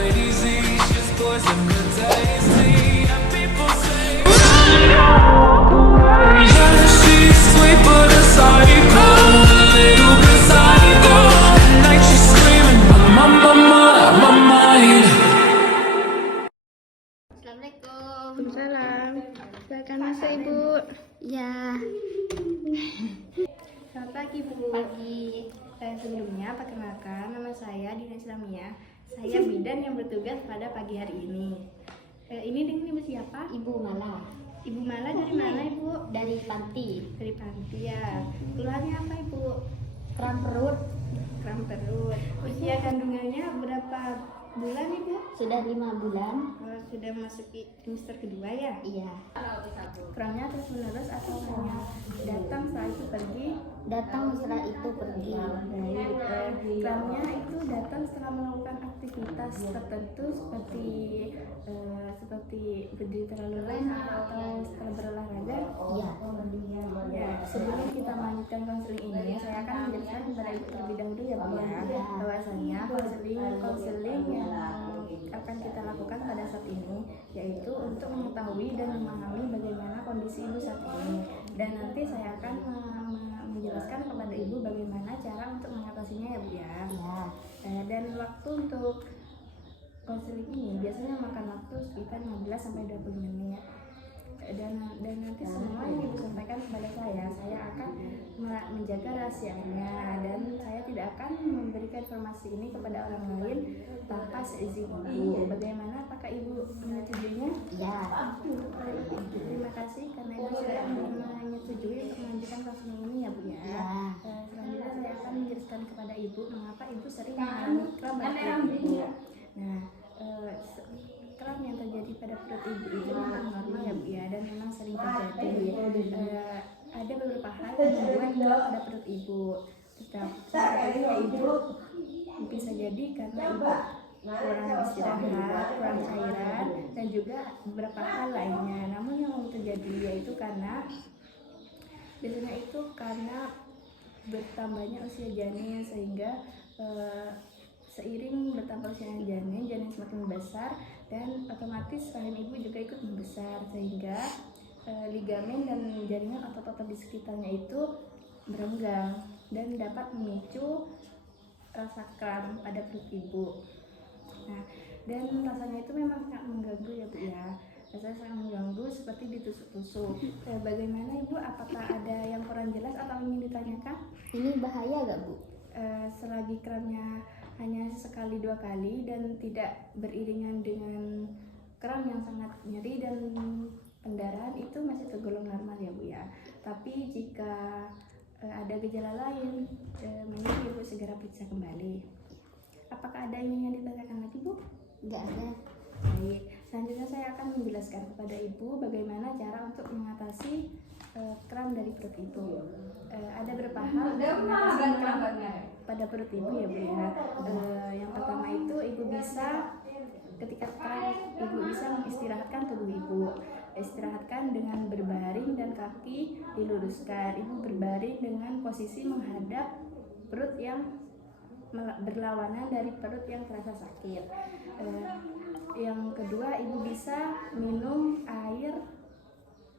crazy. She's poison the tasty. And people say, yeah, she's sweet but a psycho, a little bit psycho. At night she's screaming, my mind. Assalamualaikum. Waalaikumsalam. Silakan masuk Ibu. Ya, Selamat pagi Bu. pagi. Sebelumnya perkenalkan, nama saya Dina Islamia. Saya bidan yang bertugas pada pagi hari ini. Ini dengan Ibu siapa? Ibu Mala Ibu Mala dari mana Ibu? dari Panti. Dari Panti ya. Keluhannya apa Ibu? Kram perut Kram perut. Usia kandungannya berapa bulan Ibu? sudah 5 bulan. Sudah masuk trimester kedua ya? Iya, Kramnya terus menerus atau hanya datang setelah itu pergi? datang setelah itu pergi. Baik, kramnya itu datang setelah melakukan aktivitas tertentu seperti berdiri terlalu lama atau setelah berolahraga. Iya, Ya, sebelum kita melanjutkan konseling ini, saya akan menjelaskan kepada Ibu terlebih dahulu ya Bu ya, bahwasanya konseling yang akan kita lakukan pada saat ini yaitu untuk mengetahui dan memahami bagaimana kondisi Ibu saat ini, dan nanti saya akan menjelaskan kepada Ibu bagaimana cara untuk mengatasinya ya Bu ya. iya. Dan waktu untuk konseling ini biasanya makan waktu sekitar 15-20 menit. Dan nanti semua yang Ibu sampaikan kepada saya akan menjaga rahasianya, dan saya tidak akan memberikan informasi ini kepada orang lain tanpa seizin Ibu. Bagaimana, apakah Ibu menyetujuinya? Iya. Terima kasih karena Ibu sudah menyetujui untuk melanjutkan konseling ini ya Bu ya. Iya. Selanjutnya saya akan menjelaskan kepada Ibu mengapa Ibu sering mengalami kram pada perut Ibu. Nah, kram yang terjadi pada perut Ibu itu memang normal ya Bu ya, dan memang sering terjadi. Ada beberapa hal yang membuat kram pada perut Ibu. Contohnya Ibu bisa jadi karena Ibu kurang istirahat, kurang cairan, dan juga beberapa hal lainnya. Namun yang terjadi yaitu karena biasanya itu karena bertambahnya usia janin, sehingga seiring bertambah usia janin semakin besar, dan otomatis rahim Ibu juga ikut membesar, sehingga ligamen dan jaringan otot-otot di sekitarnya itu berenggang dan dapat memicu rasa kram pada perut Ibu. Nah, dan rasanya itu memang sangat mengganggu ya Bu ya. Rasanya sangat mengganggu seperti ditusuk-tusuk. Bagaimana Ibu? Apakah ada yang kurang jelas atau ingin ditanyakan? Ini bahaya gak Bu? Selagi kramnya hanya sekali 2 kali dan tidak beriringan dengan kram yang sangat nyeri dan pendarahan, itu masih tergolong normal ya Bu ya. Tapi jika ada gejala lain, mending Ibu segera periksa kembali. Apakah ada yang ingin ditanyakan lagi Bu? Gak ada. Baik, selanjutnya saya akan menjelaskan kepada Ibu bagaimana cara untuk mengatasi kram dari perut Ibu. Ada beberapa hal untuk mengatasi kram pada perut Ibu ya Bu ya. Yang pertama itu Ibu bisa, ketika kram, Ibu bisa mengistirahatkan tubuh Ibu. Istirahatkan dengan berbaring dan kaki diluruskan. Ibu berbaring dengan posisi menghadap perut yang berlawanan dari perut yang terasa sakit. Yang kedua, Ibu bisa minum air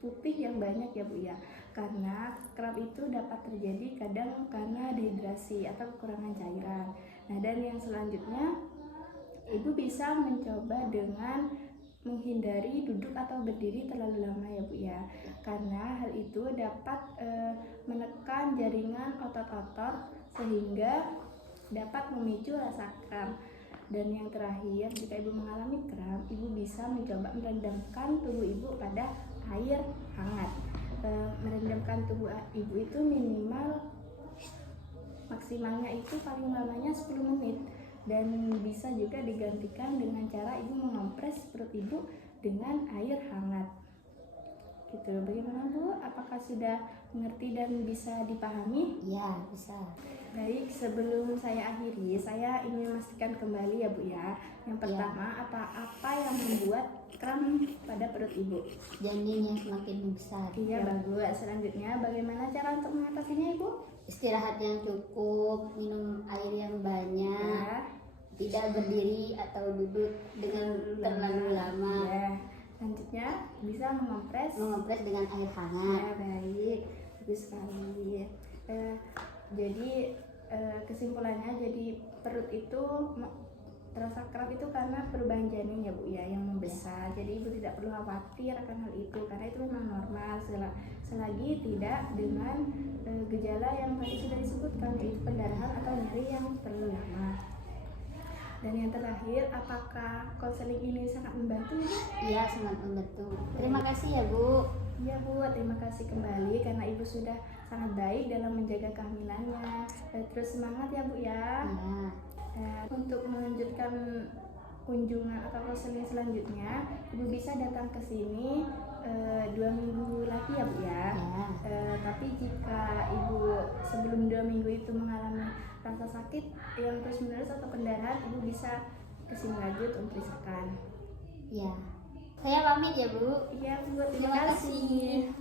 putih yang banyak ya Bu ya, karena kram itu dapat terjadi kadang karena dehidrasi atau kekurangan cairan. Nah, dan yang selanjutnya Ibu bisa mencoba dengan menghindari duduk atau berdiri terlalu lama ya Bu ya, karena hal itu dapat menekan jaringan otot-otot sehingga dapat memicu rasa kram. Dan yang terakhir, jika Ibu mengalami kram, Ibu bisa mencoba merendamkan tubuh Ibu pada air hangat. Merendamkan tubuh Ibu itu minimal, maksimalnya itu paling lamanya 10 menit, dan bisa juga digantikan dengan cara Ibu mengompres perut Ibu dengan air hangat. Gitu. Bagaimana Bu? Apakah sudah mengerti dan bisa dipahami? Iya, bisa. Baik, sebelum saya akhiri, saya ingin memastikan kembali ya Bu ya. Yang pertama, apa yang membuat kram pada perut Ibu? Janin yang semakin besar. Iya, bagus. Selanjutnya, bagaimana cara untuk mengatasinya Ibu? Istirahat yang cukup, minum air yang banyak, Ya. tidak berdiri atau duduk dengan terlalu lama. Ya. Selanjutnya bisa mengompres. Mengompres dengan air hangat. Ya, baik, bagus sekali. Jadi kesimpulannya, jadi perut itu terasa kram itu karena perubahan janin ya Bu ya, yang membesar. Jadi Ibu tidak perlu khawatir akan hal itu karena itu memang normal selagi tidak dengan gejala yang tadi sudah disebutkan, yaitu pendarahan atau nyeri yang terlalu lama. Dan yang terakhir, apakah konseling ini sangat membantu Bu? Iya, sangat membantu. Terima kasih ya Bu. Ya Bu, terima kasih kembali karena Ibu sudah sangat baik dalam menjaga kehamilannya. Terus semangat ya Bu ya. Untuk melanjutkan kunjungan atau konseling selanjutnya, Ibu bisa datang ke sini 2 minggu lagi ya Bu ya. Tapi jika Ibu sebelum 2 minggu itu mengalami rasa sakit yang terus menerus atau pendarahan, Ibu bisa ke sini lagi untuk periksakan. Ya. Saya pamit ya Bu. Iya Bu, Terima kasih.